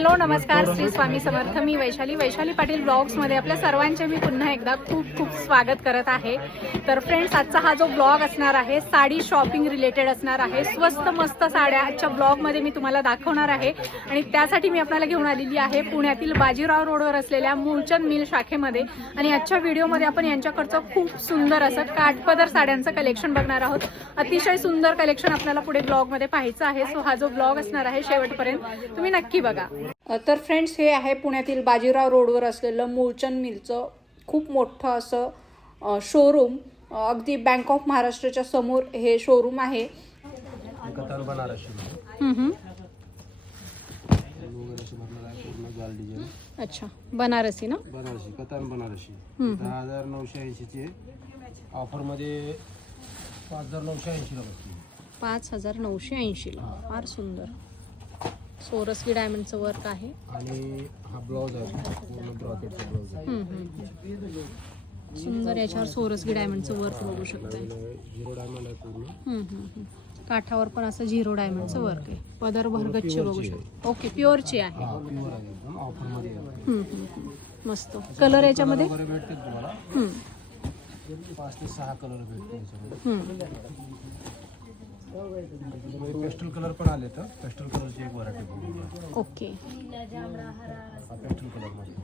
Hello नमस्कार. श्री स्वामी समर्थ. मी वैशाली. वैशाली पाटील ब्लॉग्समध्ये आपल्या सर्वांचे मी पुन्हा एकदा खूप खूप स्वागत करत आहे. तर फ्रेंड्स आजचा हा जो ब्लॉग असणार आहे साडी शॉपिंग रिलेटेड असणार आहे. स्वस्त मस्त साड्या आजच्या ब्लॉगमध्ये मी तुम्हाला दाखवणार आहे. आणि त्यासाठी मी आपल्याला घेऊन आलेली आहे पुण्यातील बाजीराव रोडवर असलेल्या मूलचंद मिल शाखेमध्ये. आणि आजच्या व्हिडिओमध्ये आपण यांच्याकडचं खूप सुंदर असं काठपदर साड्यांचं कलेक्शन बघणार आहोत. अतिशय सुंदर कलेक्शन आपल्याला पुढे ब्लॉगमध्ये पाहायचं आहे. सो हा जो ब्लॉग असणार आहे शेवटपर्यंत तुम्ही नक्की बघा. तर फ्रेंड्स हे आहे पुण्यातील बाजीराव रोडवर असलेलं मूळचंद मिलचं खूप मोठं असं शोरूम अगदी बँक ऑफ महाराष्ट्राच्या समोर हे शोरूम आहे. अच्छा बनारसी ना? बनारसी कतार बनारसी. दहा हजार नऊशे ऐंशीचे ऑफरमध्ये पाच हजार नऊशे ऐंशीला बसते पाच हजार नऊशे ऐंशीला. फार सुंदर. सोरसकी डायमंडचं वर्क आहे. आणि हा ब्लाऊज आहे. पूर्ण ब्रॉकेटचा ब्लाऊज आहे. हम्म, हम्म, हम्म. सुंदर याच्यावर सोरसकी डायमंडचं वर्क बघू शकताय. झिरो डायमंड आहे पूर्ण. हम्म, हम्म, हम्म. काठावर पण असं झिरो डायमंडचं वर्क आहे. पदर भरगच्ची बघू शकतो. ओके प्युअरची आहे. हा प्युअर आहे एकदम. ऑफरमध्ये आहे. हम्म, हम्म, हम्म. मस्त. कलर याच्यामध्ये? तुम्हाला. हम्म, पाच ते सहा कलर. त्याच्यामध्ये पेस्टल कलर पण आले तर पेस्टल कलरची एक व्हरायटी ओके. हा पेस्टल कलरमध्ये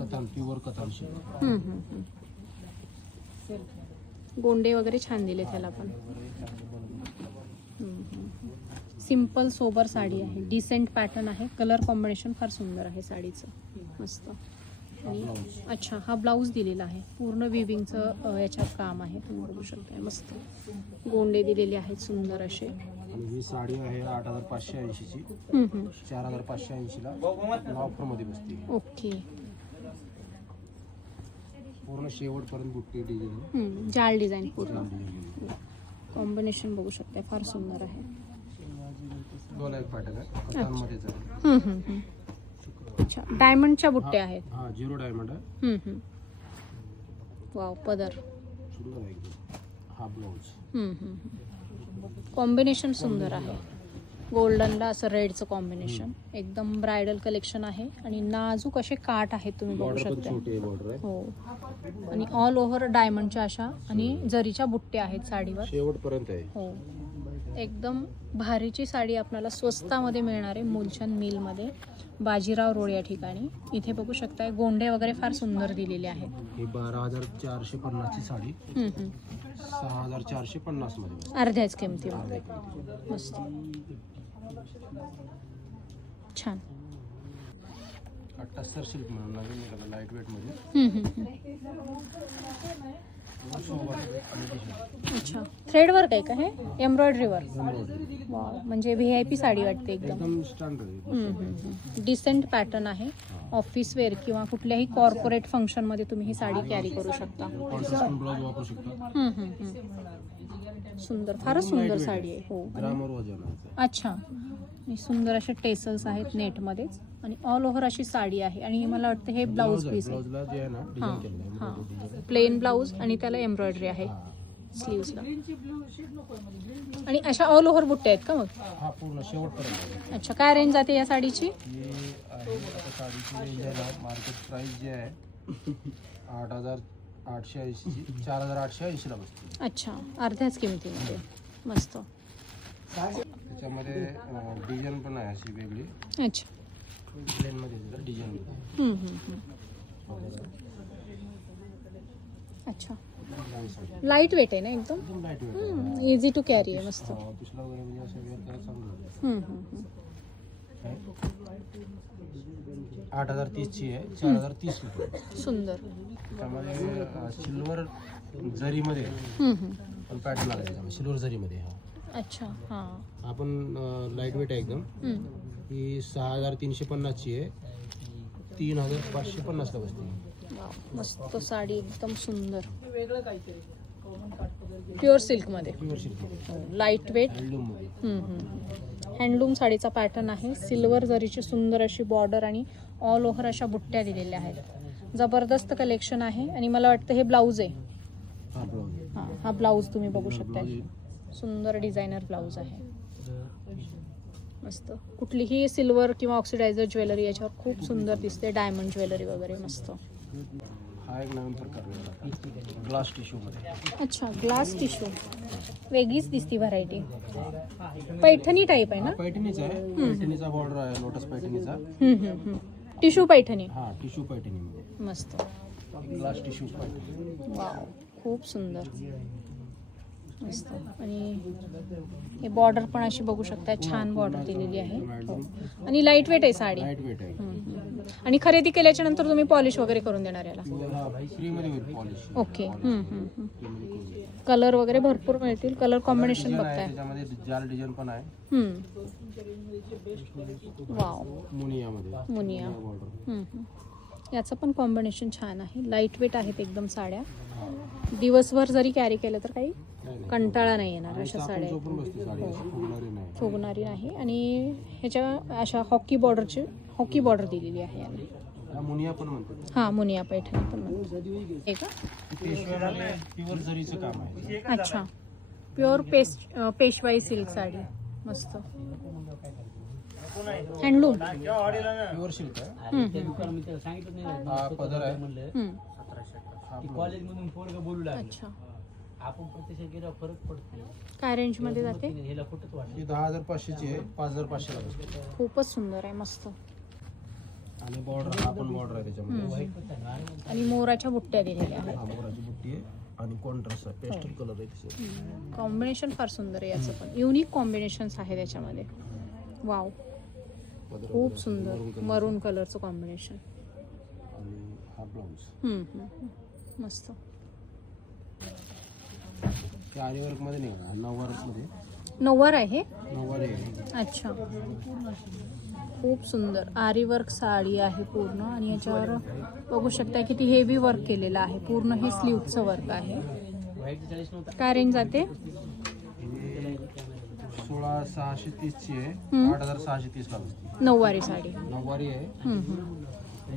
कथान प्युअर कथानशी. गोंडे वगैरे छान दिले त्याला पण. सिंपल सोबर साडी आहे. डिसेंट पॅटर्न आहे. कलर कॉम्बिनेशन फार सुंदर आहे साडीचं. मस्त. अच्छा हा ब्लाऊज दिलेला आहे. पूर्ण विविंगचं याच्यात काम आहे. तुम्ही बघू शकता मस्त. गोंडे दिलेले आहेत सुंदर असे. आणि ही साडी आहे आठ हजार पाचशे ऐंशीची. चार हजार पाचशे ऐंशीला ऑफरमध्ये बसते. ओके. पूर्ण शेवटपर्यंत बुट्टी डिझाईन. जाळ डिझाईन पूर्ण. कॉम्बिनेशन बघू शकता फार सुंदर आहे. दोन एक आहे कथांमध्येच आहे हम्म, हम्म, हम्म. अच्छा. डायमंडच्या बुट्ट्या आहेत. हा झिरो डायमंड आहे. हम्म, हम्म. वाव पदर. सुंदर आहे एकदम. हा ब्लाऊज. कॉम्बिनेशन सुंदर आहे. गोल्डनला असं रेडचं कॉम्बिनेशन एकदम ब्रायडल कलेक्शन आहे. आणि नाजूक असे काठ आहेत तुम्ही बघू बॉर्डर पण शकता छोटी आहे बॉर्डर आहे. हो. आणि ऑल ओव्हर डायमंडच्या अशा आणि जरीच्या बुट्ट्या आहेत साडीवर. शेवटपर्यंत आहे. हो. एकदम भारीची साडी आपल्याला स्वस्तामध्ये मिळणार आहे मूलचंद मिलमध्ये. बाजीराव रोड या ठिकाणी. इथे बघू शकताय गोंडे वगैरे फार सुंदर दिलेले आहेत. ही बारा हजार चारशे पन्नासची साडी. हम्म, हम्म. सहा हजार चारशे पन्नासमध्ये. अर्ध्याच किमतीमध्ये. मस्त. छान. हा टस्सर सिल्क म्हणून नवीन निघाला लाइट वेटमध्ये. हम्म, हम्म, हम्म. अच्छा. थ्रेड वर्क आहे का हे? एम्ब्रॉयडरी वर्क म्हणजे व्ही आय पी साडी वाटते एकदम. डिसेंट पॅटर्न आहे. ऑफिस वेअर किंवा कुठल्याही कॉर्पोरेट फंक्शनमध्ये तुम्ही ही साडी कॅरी करू शकता. सुंदर फारच सुंदर साडी आहे. हो. अच्छा. सुंदर असे टेसल्स आहेत नेटमध्येच आणि ऑल ओव्हर अशी साडी आहे. आणि मला वाटतं हे ब्लाऊज पीस आहे. ब्लाऊजला जे आहे ना हां डिझाईन केलेलं आहे. हां. प्लेन ब्लाऊज आणि त्याला एम्ब्रॉयडरी आहे. स्लीव्सला आणि अशा ऑल ओव्हर बुट्ट्या आहेत का मग? हा पूर्ण शेवटपर्यंत. आहे. अच्छा काय रेंज जाते या साडीची? ही मार्केट प्राइस जे आहे आठ हजार आठशे ऐंशी चार हजार आठशे ऐंशीला बसते. अच्छा अर्ध्याच किमतीमध्ये. मस्त. त्याच्यामध्ये डिझाईन पण आहे अशी वेगळी. अच्छा. प्लेनमध्ये डिझाईन हम्म, हम्म, हम्म. अच्छा लाइट वेट आहे ना एकदम एकदम light weight easy to carry आहे मस्त ऑफिसला वगैरे म्हणजे असं वेअर करायला चांगलं होतं. हम्म, हम्म, हम्म. आठ हजार तीसची आहे चार हजार तीस रुपये सुंदर त्याच्यामध्ये सिल्वर जरीमध्ये हम्म, हम्म. पण पॅटर्न आला त्याच्यामध्ये सिल्वर जरीमध्ये हा अच्छा हां. हा पण लाइट वेट आहे एकदम. ही. सहा हजार तीनशे पन्नासची आहे. तीन हजार पाचशे पन्नासला बसते. मस्त साडी एकदम सुंदर. प्युअर सिल्कमध्ये प्युअर सिल्क लाइट वेट हँडलूममध्ये हँडलूम साडीचा पॅटर्न आहे. सिल्वर जरीची सुंदर अशी बॉर्डर आणि ऑल ओव्हर अशा बुट्ट्या दिलेल्या आहेत. जबरदस्त कलेक्शन आहे. आणि मला वाटतं हे ब्लाऊज आहे. हा ब्लाऊज हां हा ब्लाऊज तुम्ही बघू शकता सुंदर डिझायनर ब्लाऊज आहे. मस्त. कुठलीही सिल्वर किंवा ऑक्सिडायझर ज्वेलरी याच्यावर खूप सुंदर दिसते. डायमंड ज्वेलरी वगैरे मस्त. हा एक नवीन प्रकार ग्लास टिश्यू मध्ये. अच्छा ग्लास टिश्यू. वेगळीच दिसती व्हरायटी पैठणी टाईप आहे ना? पैठणीच आहे. पैठणीचा बॉर्डर आहे लोटस पैठणीचा. टिश्यू पैठणी. हा टिश्यू पैठणीमध्ये मस्त. Glass tissue Paithani. वाव खूप सुंदर. मस्त आणि हे बॉर्डर पण अशी बघू शकता छान बॉर्डर दिलेली आहे. हो. आणि लाइट वेट आहे. साडी. आणि खरेदी केल्याच्यानंतर तुम्ही पॉलिश वगैरे करून देणार याला. ओके कलर वगैरे भरपूर मिळतील. कलर कॉम्बिनेशन बघताय. वाव मुनिया. याचं पण कॉम्बिनेशन छान आहे. लाइट वेट आहेत एकदम साड्या. दिवसभर जरी कॅरी केलं तर काही कंटाळा नाही येणार अशा साड्या. आहेत. पण बसते साडी अशी फुगणारी नाही. आणि ह्याच्या अशा हॉकी बॉर्डरची हॉकी बॉर्डर दिलेली आहे याला हा मुनिया पण म्हणतात. हां मुनिया पैठणी पण म्हणतात. हे का? पेशव्यामध्ये प्युअर जरीचं काम आहे अच्छा प्युअर पेस्ट पेशवाई सिल्क साडी मस्त हँडलूम प्युअर सिल्क आहे हा पदर आहे. हा कॉलेज मधून पोरग बोलू लागले. अच्छा. आपण प्रत्यक्ष गेल्यावर फरक पडतो काय रेंजमध्ये जाते? ह्याला कुठंच वाटत ही दहा हजार पाचशेची आहे. पाच हजार पाचशेला बसते खूपच सुंदर आहे मस्त. आणि बॉर्डर हा पण बॉर्डर आहे त्याच्यामध्ये. आणि मोराच्या बुट्ट्या दिलेल्या. आहेत हा मोराची बुट्टी आहे. आणि कॉन्ट्रास्ट आहे. पेस्टल कलर आहे त्याच्यात कॉम्बिनेशन फार सुंदर आहे याचं पण. युनिक कॉम्बिनेशन्स आहे त्याच्यामध्ये. वाव खूप सुंदर. मरून कलरचं कॉम्बिनेशन आणि हा ब्लाऊज मस्त. ते आरीवर्कमध्ये नाही नऊवारमध्ये? नऊवार आहे नऊवारी आहे. अच्छा. खूप सुंदर. आरी वर्क साडी आहे पूर्ण आणि याच्यावर बघू शकता किती हेवी वर्क केलेलं आहे. पूर्ण हे स्लीवचं वर्क आहे. काय रेंज जाते? सोळा सहाशे तीसची आहे. हम्म. आठ हजार सहाशे तीसला बसते. नऊवारी साडी. नऊवारी आहे.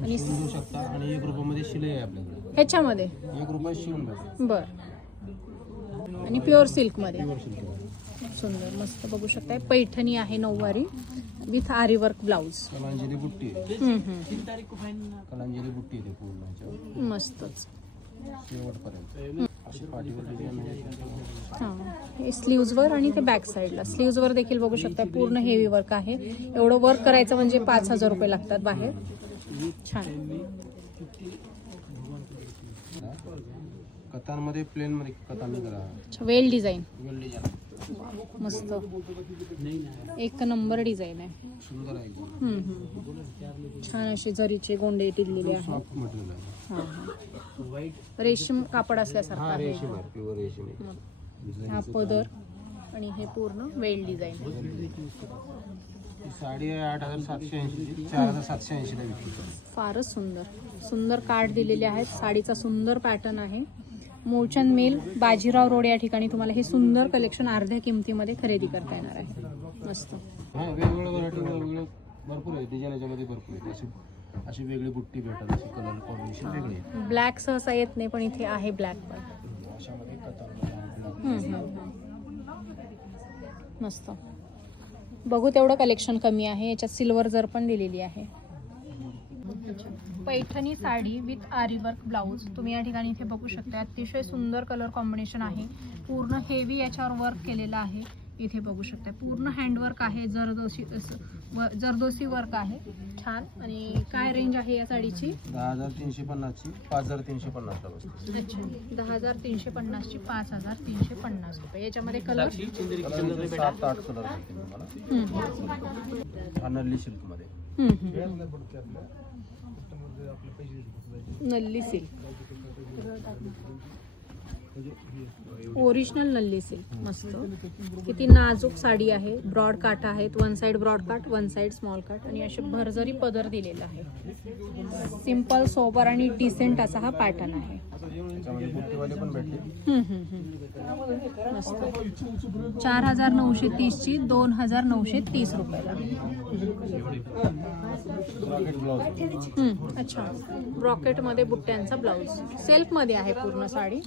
आणि शकता. आणि एक रुपयामध्ये शिलाई आहे आपल्याकडे. ह्याच्यामध्ये? एक रुपये शिवून बर. आणि प्युअर सिल्कमध्ये? सुंदर मस्त बघू शकताय. पैठणी आहे नऊवारी विथ आरी वर्क कलांजली बुट्टी कलांजली बुट्टी आहे पूर्ण ह्याच्यावर मस्तच. हां. हे स्लीव्जवर आणि ते बॅक साईडला. स्लीव्जवर देखील बघू शकता पूर्ण हेवी वर्क आहे. एवढं वर्क करायचं म्हणजे पाच हजार रुपये लागतात बाहेर. छान. कथांमध्ये प्लेन मध्ये कथांनी करा अच्छा वेल डिझाईन. वेल डिझाईन. मस्त. एक नंबर डिझाईन आहे. सुंदर आहे. एकदम हम्म, हम्म. छान असे जरीचे गोंडे टिकलेले आहे सॉफ्ट मटेरियल आहे. हां हां. रेशीम कापड असल्यासारखं हा आहे. रेशीम आहे. प्युअर रेशीम आहे. हा पदर आणि हे पूर्ण वेल डिझाईन. ही साडी आहे आठ हजार सातशे ऐंशी चार हजार सातशे ऐंशीला विकली फारच सुंदर. सुंदर कार्ड दिलेले आहेत. साडीचा सुंदर पॅटर्न आहे. मूळचंद मेल बाजीराव रोड या ठिकाणी तुम्हाला हे सुंदर कलेक्शन अर्ध्या किमतीमध्ये खरेदी करता येणार आहे. मस्त. हा वेगवेगळ्या व्हरायटी वेगवेगळे भरपूर आहे डिझाईन याच्यामध्ये भरपूर आहे अशी अशी वेगळी बुट्टी भेटत अशी कलर कॉम्बिनेशन वेगळी आहे ब्लॅक सहसा येत नाही पण इथे आहे ब्लॅक पण. अशामध्ये हम्म. मस्त. बघू तेवढं कलेक्शन कमी आहे. याच्यात सिल्वर जर पण दिलेली आहे. पैठणी साडी विथ आरी वर्क ब्लाऊज तुम्ही या ठिकाणी इथे बघू शकता. अतिशय सुंदर कलर कॉम्बिनेशन आहे. पूर्ण हेवी याच्यावर वर्क केलेलं आहे. इथे बघू शकता. पूर्ण हँडवर्क आहे जरदोशी व- जरदोशी वर्क आहे. छान. आणि काय रेंज आहे या साडीची? दहा हजार तीनशे पन्नासची पाच हजार तीनशे पन्नासला बसते अच्छा. दहा हजार तीनशे पन्नासची पाच हजार तीनशे पन्नास रुपये. याच्यामध्ये कलर कलर सात आठ कलर भेटतील तुम्हाला. हा नल्ली सिल्कमध्ये Nalli silk original Nalli silk मस्त. किती नाजूक साडी आहे. ब्रॉड काट आहेत. वन साइड ब्रॉड काट वन साइड स्मॉल काट आणि असे भरजरी पदर दिलेला आहे सिंपल सोबर आणि डिसेंट असा हा पॅटर्न आहे. मस्त. चार हजार नऊशे तीसची दोन हजार नऊशे तीस रुपयाला. अच्छा. ब्रॉकेटमध्ये अच्छा ब्रॉकेटमध्ये बुट्ट्यांचा ब्लाऊज सेल्फमध्ये आहे पूर्ण साडी.